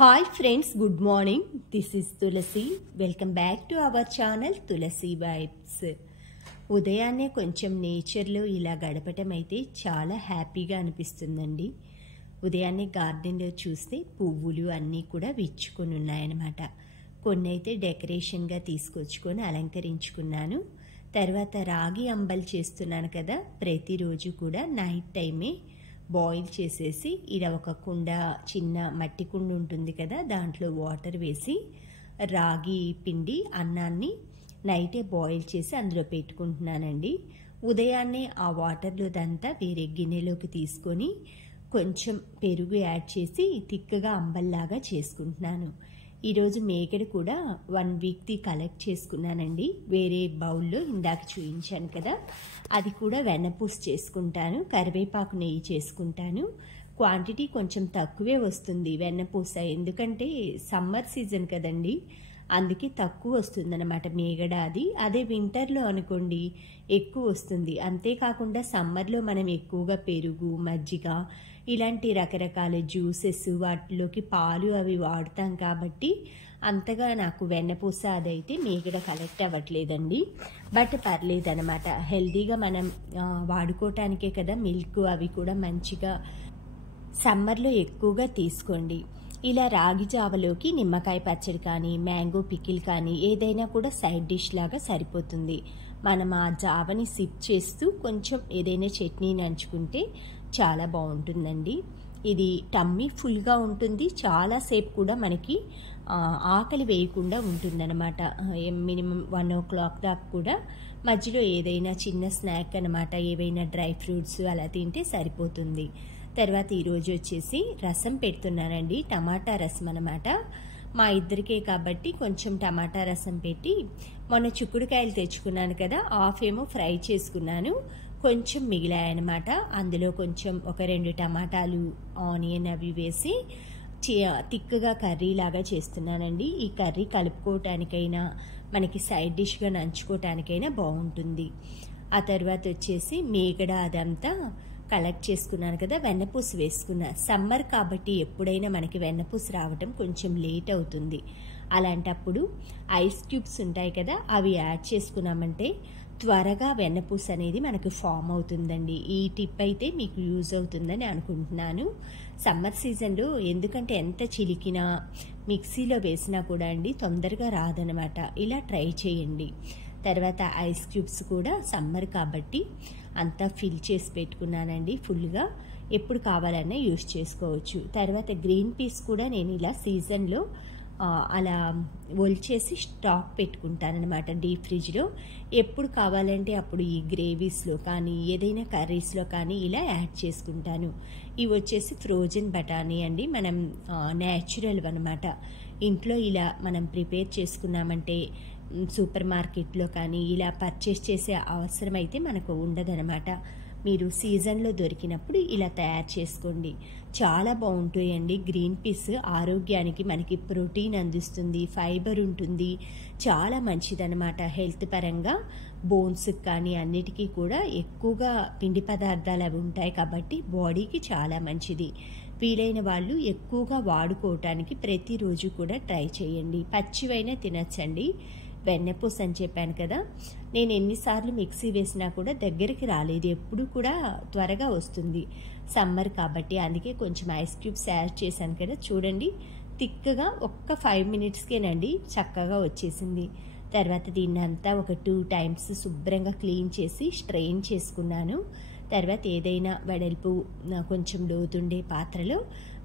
Hi friends, good morning. This is Tulasi. Welcome back to our channel Tulasi Vibes. ఉదయాన్నే కొంచెం నేచర్లో ఇలా గడపటం అయితే చాలా హ్యాపీగా అనిపిస్తుందండి. ఉదయాన్నే గార్డెన్లో చూస్తే పువ్వులు అన్నీ కూడా విచ్చుకొని ఉన్నాయన్నమాట. కొన్ని అయితే డెకరేషన్గా తీసుకొచ్చుకొని అలంకరించుకున్నాను. తర్వాత రాగి అంబల్ చేస్తున్నాను కదా, ప్రతిరోజు కూడా నైట్ టైమే బాయిల్ చేసేసి ఇలా ఒక కుండ, చిన్న మట్టి కుండ ఉంటుంది కదా, దాంట్లో వాటర్ వేసి రాగి పిండి అన్నాన్ని నైటే బాయిల్ చేసి అందులో పెట్టుకుంటున్నానండి. ఉదయాన్నే ఆ వాటర్లో దంతా వేరే గిన్నెలోకి తీసుకొని కొంచెం పెరుగు యాడ్ చేసి తిక్కగా అంబల్లాగా చేసుకుంటున్నాను. ఈరోజు మేగడ కూడా 1 వీక్ది కలెక్ట్ చేసుకున్నానండి. వేరే బౌల్లో ఇందాక చూపించాను కదా, అది కూడా వెన్నపూస చేసుకుంటాను. కరివేపాకు నెయ్యి చేసుకుంటాను. క్వాంటిటీ కొంచెం తక్కువే వస్తుంది వెన్నపూస, ఎందుకంటే సమ్మర్ సీజన్ కదండి, అందుకే తక్కువ వస్తుందన్నమాట మేగడ. అదే వింటర్లో అనుకోండి ఎక్కువ వస్తుంది. అంతేకాకుండా సమ్మర్లో మనం ఎక్కువగా పెరుగు, మజ్జిగ ఇలాంటి రకరకాల జ్యూసెస్, వాటిలోకి పాలు అవి వాడుతాం కాబట్టి అంతగా నాకు వెన్నపూస అదైతే మేగడ కలెక్ట్ అవ్వట్లేదండి. బట్ పర్లేదన్నమాట, హెల్తీగా మనం వాడుకోవటానికే కదా. మిల్క్ అవి కూడా మంచిగా సమ్మర్లో ఎక్కువగా తీసుకోండి. ఇలా రాగి జావలోకి నిమ్మకాయ పచ్చడి కానీ, మ్యాంగో పికిల్ కానీ ఏదైనా కూడా సైడ్ డిష్ లాగా సరిపోతుంది. మనం ఆ జావని సిప్ చేస్తూ కొంచెం ఏదైనా చట్నీ నంచుకుంటే చాలా బాగుంటుందండి. ఇది టమ్మీ ఫుల్గా ఉంటుంది, చాలాసేపు కూడా మనకి ఆకలి వేయకుండా ఉంటుందన్నమాట. మినిమం 1 o'clock దాకా కూడా మధ్యలో ఏదైనా చిన్న స్నాక్ అనమాట, ఏవైనా డ్రై ఫ్రూట్స్ అలా తింటే సరిపోతుంది. తర్వాత ఈరోజు వచ్చేసి రసం పెడుతున్నానండి, టమాటా రసం అనమాట. మా ఇద్దరికే కాబట్టి కొంచెం టమాటా రసం పెట్టి, మొన్న చిక్కుడుకాయలు తెచ్చుకున్నాను కదా, హాఫ్ ఏమో ఫ్రై చేసుకున్నాను, కొంచెం మిగిలాయన్నమాట. అందులో కొంచెం ఒక 2 టమాటాలు, ఆనియన్ అవి వేసి తిక్కగా కర్రీ లాగా చేస్తున్నానండి. ఈ కర్రీ కలుపుకోవటానికైనా మనకి సైడ్ డిష్గా నంచుకోవటానికైనా బాగుంటుంది. ఆ తర్వాత వచ్చేసి మేగడ అదంతా కలెక్ట్ చేసుకున్నాను కదా, వెన్నపూస వేసుకున్నా. సమ్మర్ కాబట్టి ఎప్పుడైనా మనకి వెన్నపూస రావటం కొంచెం లేట్ అవుతుంది. అలాంటప్పుడు ఐస్ క్యూబ్స్ ఉంటాయి కదా, అవి యాడ్ చేసుకున్నామంటే త్వరగా వెన్నపూస అనేది మనకు ఫామ్ అవుతుందండి. ఈ టిప్ అయితే మీకు యూజ్ అవుతుందని అనుకుంటున్నాను. సమ్మర్ సీజన్లో ఎందుకంటే ఎంత చిలికినా మిక్సీలో వేసినా కూడా అండి తొందరగా రాదనమాట. ఇలా ట్రై చేయండి. తర్వాత ఐస్ క్యూబ్స్ కూడా సమ్మర్ కాబట్టి అంతా ఫిల్ చేసి పెట్టుకున్నానండి ఫుల్గా, ఎప్పుడు కావాలన్నా యూజ్ చేసుకోవచ్చు. తర్వాత గ్రీన్ పీస్ కూడా నేను ఇలా సీజన్లో అలా ఒలిచేసి స్టాక్ పెట్టుకుంటానమాట డీప్ ఫ్రిడ్జ్లో. ఎప్పుడు కావాలంటే అప్పుడు ఈ గ్రేవీస్లో కానీ ఏదైనా కర్రీస్లో కానీ ఇలా యాడ్ చేసుకుంటాను. ఇవి వచ్చేసి ఫ్రోజన్ బఠానీ అండి, మనం న్యాచురల్ అనమాట. ఇంట్లో ఇలా మనం ప్రిపేర్ చేసుకున్నామంటే సూపర్ మార్కెట్లో కానీ ఇలా పర్చేస్ చేసే అవసరం అయితే మనకు ఉండదనమాట. మీరు సీజన్లో దొరికినప్పుడు ఇలా తయారు చేసుకోండి, చాలా బాగుంటాయండి. గ్రీన్ పీస్ ఆరోగ్యానికి మనకి ప్రోటీన్ అందిస్తుంది, ఫైబర్ ఉంటుంది, చాలా మంచిదనమాట. హెల్త్ పరంగా బోన్స్కి కానీ అన్నిటికీ కూడా ఎక్కువగా పిండి పదార్థాలు అవి ఉంటాయి కాబట్టి బాడీకి చాలా మంచిది. వీలైన వాళ్ళు ఎక్కువగా వాడుకోవటానికి ప్రతిరోజు కూడా ట్రై చేయండి. పచ్చివైనా తినచ్చండి. వెన్నపూస అని చెప్పాను కదా, నేను ఎన్నిసార్లు మిక్సీ వేసినా కూడా దగ్గరికి రాలేదు, ఎప్పుడు కూడా త్వరగా వస్తుంది సమ్మర్ కాబట్టి. అందుకే కొంచెం ఐస్ క్యూబ్స్ యాడ్ చేశాను కదా, చూడండి తిక్కగా ఒక్క 5 minutesకేనండి చక్కగా వచ్చేసింది. తర్వాత దీన్ని అంతా ఒక 2 times శుభ్రంగా క్లీన్ చేసి స్ట్రెయిన్ చేసుకున్నాను. తర్వాత ఏదైనా వెడల్పు కొంచెం లోతుండే పాత్రలో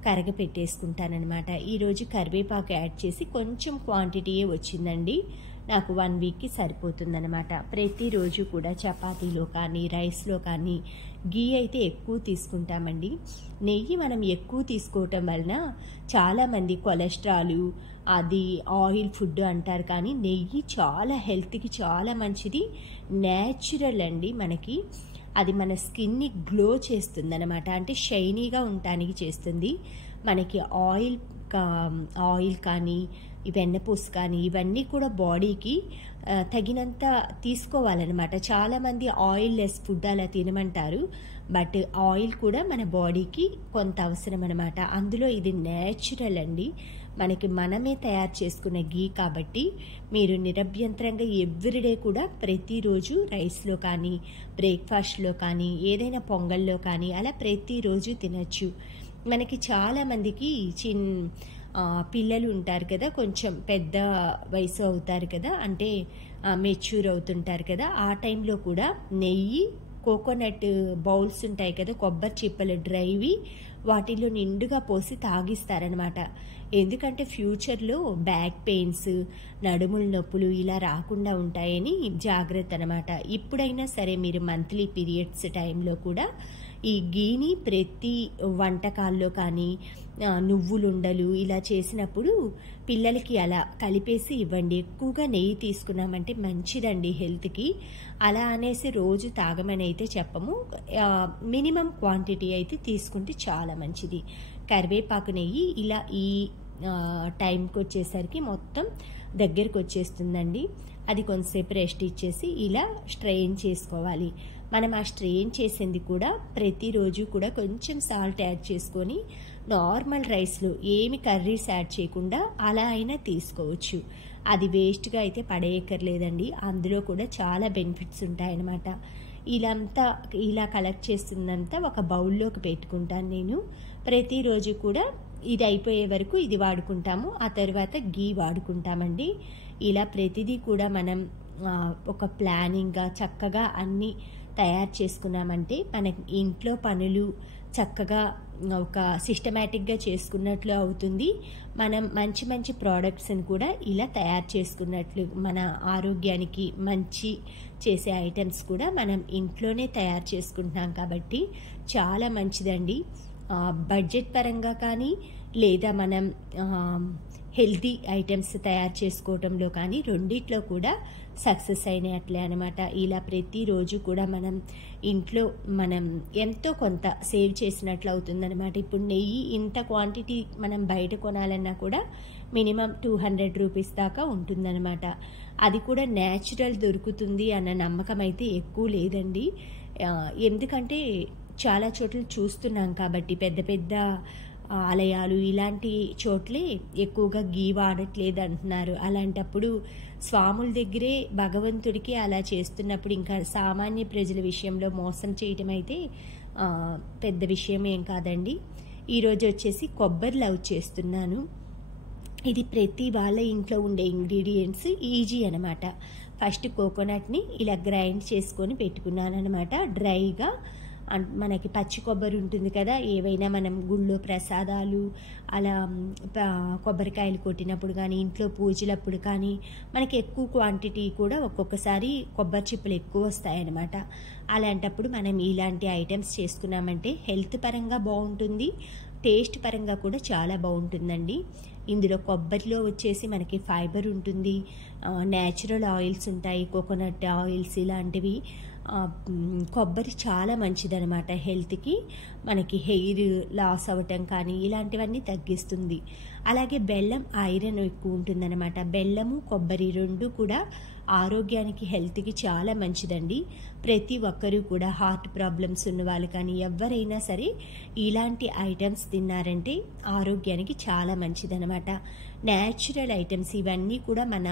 కరగపెట్టేసుకుంటానమాట. ఈరోజు కరివేపాకు యాడ్ చేసి కొంచెం క్వాంటిటీయే వచ్చిందండి, నాకు 1 వీక్కి సరిపోతుందనమాట. ప్రతిరోజు కూడా చపాతీలో కానీ రైస్లో కానీ గీ అయితే ఎక్కువ తీసుకుంటామండి. నెయ్యి మనం ఎక్కువ తీసుకోవటం వలన చాలామంది కొలెస్ట్రాల్ అది ఆయిల్ ఫుడ్ అంటారు, కానీ నెయ్యి చాలా హెల్త్కి చాలా మంచిది, న్యాచురల్ అండి. మనకి అది మన స్కిన్ని గ్లో చేస్తుంది అనమాట, అంటే షైనీగా ఉండటానికి చేస్తుంది. మనకి ఆయిల్ కానీ వెన్నపూస కానీ ఇవన్నీ కూడా బాడీకి తగినంత తీసుకోవాలన్నమాట. చాలామంది ఆయిల్ లెస్ ఫుడ్ అలా తినమంటారు, బట్ ఆయిల్ కూడా మన బాడీకి కొంత అవసరం అనమాట. అందులో ఇది న్యాచురల్ అండి, మనకి మనమే తయారు చేసుకున్న గీ కాబట్టి మీరు నిరభ్యంతరంగా ఎవ్రీడే కూడా ప్రతిరోజు రైస్లో కానీ బ్రేక్ఫాస్ట్లో కానీ ఏదైనా పొంగల్లో కానీ అలా ప్రతిరోజు తినచ్చు. మనకి చాలామందికి పిల్లలు ఉంటారు కదా, కొంచెం పెద్ద వయసు అవుతారు కదా, అంటే మెచ్యూర్ అవుతుంటారు కదా, ఆ టైంలో కూడా నెయ్యి, కోకోనట్ బౌల్స్ ఉంటాయి కదా, కొబ్బరి చిప్పలు డ్రైవి, వాటిలో నిండుగా పోసి తాగిస్తారనమాట. ఎందుకంటే ఫ్యూచర్లో బ్యాక్ పెయిన్స్, నడుముల నొప్పులు ఇలా రాకుండా ఉంటాయని జాగ్రత్త అనమాట. ఇప్పుడైనా సరే మీరు మంత్లీ పీరియడ్స్ టైంలో కూడా ఈ గీని ప్రతి వంటకాల్లో కానీ నువ్వులుండలు ఇలా చేసినప్పుడు పిల్లలకి అలా కలిపేసి ఇవ్వండి. ఎక్కువగా నెయ్యి తీసుకున్నామంటే మంచిదండి హెల్త్కి. అలా అనేసి రోజు తాగమని అయితే చెప్పము, మినిమం క్వాంటిటీ అయితే తీసుకుంటే చాలా మంచిది. కరివేపాకు నెయ్యి ఇలా ఈ టైంకి వచ్చేసరికి మొత్తం దగ్గరికి వచ్చేస్తుందండి. అది కొంతసేపు రెస్ట్ ఇచ్చేసి ఇలా స్ట్రెయిన్ చేసుకోవాలి. మనం ఆ స్ట్రెయిన్ చేసింది కూడా ప్రతిరోజు కూడా కొంచెం సాల్ట్ యాడ్ చేసుకొని నార్మల్ రైస్లో ఏమి కర్రీస్ యాడ్ చేయకుండా అలా అయినా తీసుకోవచ్చు. అది వేస్ట్గా అయితే పడేయక్కర్లేదండి, అందులో కూడా చాలా బెనిఫిట్స్ ఉంటాయన్నమాట. ఇలా కలెక్ట్ చేస్తుందంతా ఒక బౌల్లోకి పెట్టుకుంటాను నేను. ప్రతిరోజు కూడా ఇది అయిపోయే వరకు ఇది వాడుకుంటాము, ఆ తర్వాత గీ వాడుకుంటామండి. ఇలా ప్రతిదీ కూడా మనం ఒక ప్లానింగ్గా చక్కగా అన్నీ తయారు చేసుకున్నామంటే మనకి ఇంట్లో పనులు చక్కగా ఒక సిస్టమేటిక్గా చేసుకున్నట్లు అవుతుంది. మనం మంచి మంచి ప్రోడక్ట్స్ని కూడా ఇలా తయారు చేసుకున్నట్లు, మన ఆరోగ్యానికి మంచి చేసే ఐటమ్స్ కూడా మనం ఇంట్లోనే తయారు చేసుకుంటున్నాం కాబట్టి చాలా మంచిదండి. బడ్జెట్ పరంగా కానీ లేదా మనం హెల్తీ ఐటమ్స్ తయారు చేసుకోవటంలో కానీ రెండిట్లో కూడా సక్సెస్ అయినట్లే అనమాట. ఇలా ప్రతిరోజు కూడా మనం ఇంట్లో మనం ఎంతో కొంత సేవ్ చేసినట్లు అవుతుందన్నమాట. ఇప్పుడు నెయ్యి ఇంత క్వాంటిటీ మనం బయట కొనాలన్నా కూడా మినిమం 200 రూపీస్ దాకా ఉంటుందన్నమాట. అది కూడా న్యాచురల్ దొరుకుతుంది అన్న నమ్మకం అయితే ఎక్కువ లేదండి. ఎందుకంటే చాలా చోట్ల చూస్తున్నాం కాబట్టి పెద్ద పెద్ద ఆలయాలు ఇలాంటి చోట్లే ఎక్కువగా గీ వాడట్లేదు అంటున్నారు. అలాంటప్పుడు స్వాముల దగ్గరే భగవంతుడికి అలా చేస్తున్నప్పుడు ఇంకా సామాన్య ప్రజల విషయంలో మోసం చేయటం అయితే పెద్ద విషయం ఏం కాదండి. ఈరోజు వచ్చేసి కొబ్బరి లవ్ చేస్తున్నాను. ఇది ప్రతి వాళ్ళ ఇంట్లో ఉండే ఇంగ్రీడియంట్స్, ఈజీ అనమాట. ఫస్ట్ కోకోనట్ని ఇలా గ్రైండ్ చేసుకొని పెట్టుకున్నాను అనమాట డ్రైగా. మనకి పచ్చి కొబ్బరి ఉంటుంది కదా, ఏవైనా మనం గుళ్ళో ప్రసాదాలు అలా కొబ్బరికాయలు కొట్టినప్పుడు కానీ ఇంట్లో పూజలప్పుడు కానీ మనకి ఎక్కువ క్వాంటిటీ కూడా ఒక్కొక్కసారి కొబ్బరి చిప్పలు ఎక్కువ వస్తాయన్నమాట. అలాంటప్పుడు మనం ఇలాంటి ఐటమ్స్ చేసుకున్నామంటే హెల్త్ పరంగా బాగుంటుంది, టేస్ట్ పరంగా కూడా చాలా బాగుంటుందండి. ఇందులో కొబ్బరిలో వచ్చేసి మనకి ఫైబర్ ఉంటుంది, న్యాచురల్ ఆయిల్స్ ఉంటాయి, కోకోనట్ ఆయిల్స్ ఇలాంటివి. కొబ్బరి చాలా మంచిదనమాట హెల్త్కి. మనకి హెయిర్ లాస్ అవ్వటం కానీ ఇలాంటివన్నీ తగ్గిస్తుంది. అలాగే బెల్లం ఐరన్ ఎక్కువ ఉంటుందన్నమాట. బెల్లము కొబ్బరి రెండు కూడా ఆరోగ్యానికి హెల్త్కి చాలా మంచిదండి. ప్రతి ఒక్కరూ కూడా హార్ట్ ప్రాబ్లమ్స్ ఉన్న వాళ్ళు కానీ ఎవరైనా సరే ఇలాంటి ఐటమ్స్ తిన్నారంటే ఆరోగ్యానికి చాలా మంచిదనమాట. న్యాచురల్ ఐటమ్స్ ఇవన్నీ కూడా మన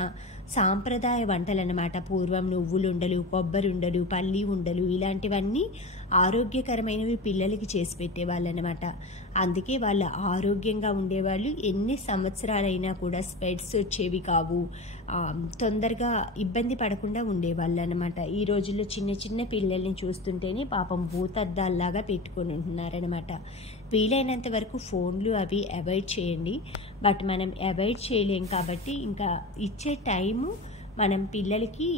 సాంప్రదాయ వంటలు అన్నమాట. పూర్వం నువ్వులుండలు, కొబ్బరి ఉండలు, పల్లి ఉండలు ఇలాంటివన్నీ ఆరోగ్యకరమైనవి పిల్లలకి చేసి పెట్టేవాళ్ళు అనమాట. అందుకే వాళ్ళు ఆరోగ్యంగా ఉండేవాళ్ళు. ఎన్ని సంవత్సరాలైనా కూడా స్పెట్స్ వచ్చేవి కావు, తొందరగా ఇబ్బంది పడకుండా ఉండేవాళ్ళు అనమాట. ఈ రోజుల్లో చిన్న చిన్న పిల్లల్ని చూస్తుంటేనే పాపం భూతద్దాల్లాగా పెట్టుకొని ఉంటున్నారనమాట. వీలైనంత వరకు ఫోన్లు అవి అవాయిడ్ చేయండి. బట్ మనం అవాయిడ్ చేయలేం కాబట్టి ఇంకా ఇచ్చే టైము మనం పిల్లలకి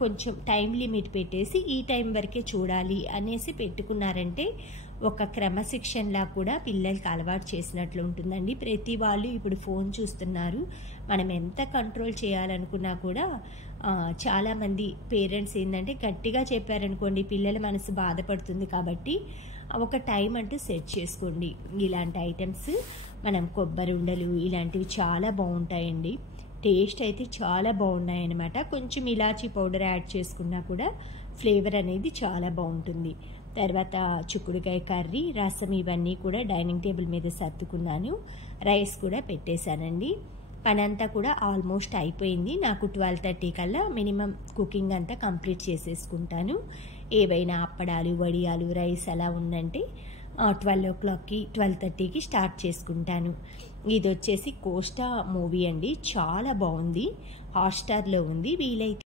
కొంచెం టైం లిమిట్ పెట్టేసి ఈ టైం వరకే చూడాలి అనేసి పెట్టుకున్నారంటే ఒక క్రమశిక్షణలా కూడా పిల్లలకి అలవాటు చేసినట్లు ఉంటుందండి. ప్రతి వాళ్ళు ఇప్పుడు ఫోన్ చూస్తున్నారు. మనం ఎంత కంట్రోల్ చేయాలనుకున్నా కూడా చాలామంది పేరెంట్స్ ఏంటంటే గట్టిగా చెప్పారనుకోండి పిల్లల మనసు బాధపడుతుంది. కాబట్టి ఒక టైం అంటూ సెట్ చేసుకోండి. ఇలాంటి ఐటమ్స్ మనం కొబ్బరి ఉండలు ఇలాంటివి చాలా బాగుంటాయండి. టేస్ట్ అయితే చాలా బాగున్నాయి అన్నమాట. కొంచెం ఇలాచీ పౌడర్ యాడ్ చేసుకున్నా కూడా ఫ్లేవర్ అనేది చాలా బాగుంటుంది. తర్వాత చిక్కుడుకాయ కర్రీ, రసం ఇవన్నీ కూడా డైనింగ్ టేబుల్ మీద సర్దుకున్నాను. రైస్ కూడా పెట్టేశానండి. పనంతా కూడా ఆల్మోస్ట్ అయిపోయింది. నాకు 12:30 కల్లా మినిమం కుకింగ్ అంతా కంప్లీట్ చేసేసుకుంటాను. ఏవైనా అప్పడాలు, వడియాలు, రైస్ అలా ఉందంటే 12:00కి 12:30కి స్టార్ట్ చేసుకుంటాను. ఇది వచ్చేసి కోస్టా మూవీ అండి. చాలా బాగుంది. హాట్‌స్టార్లో ఉంది. వీలైతే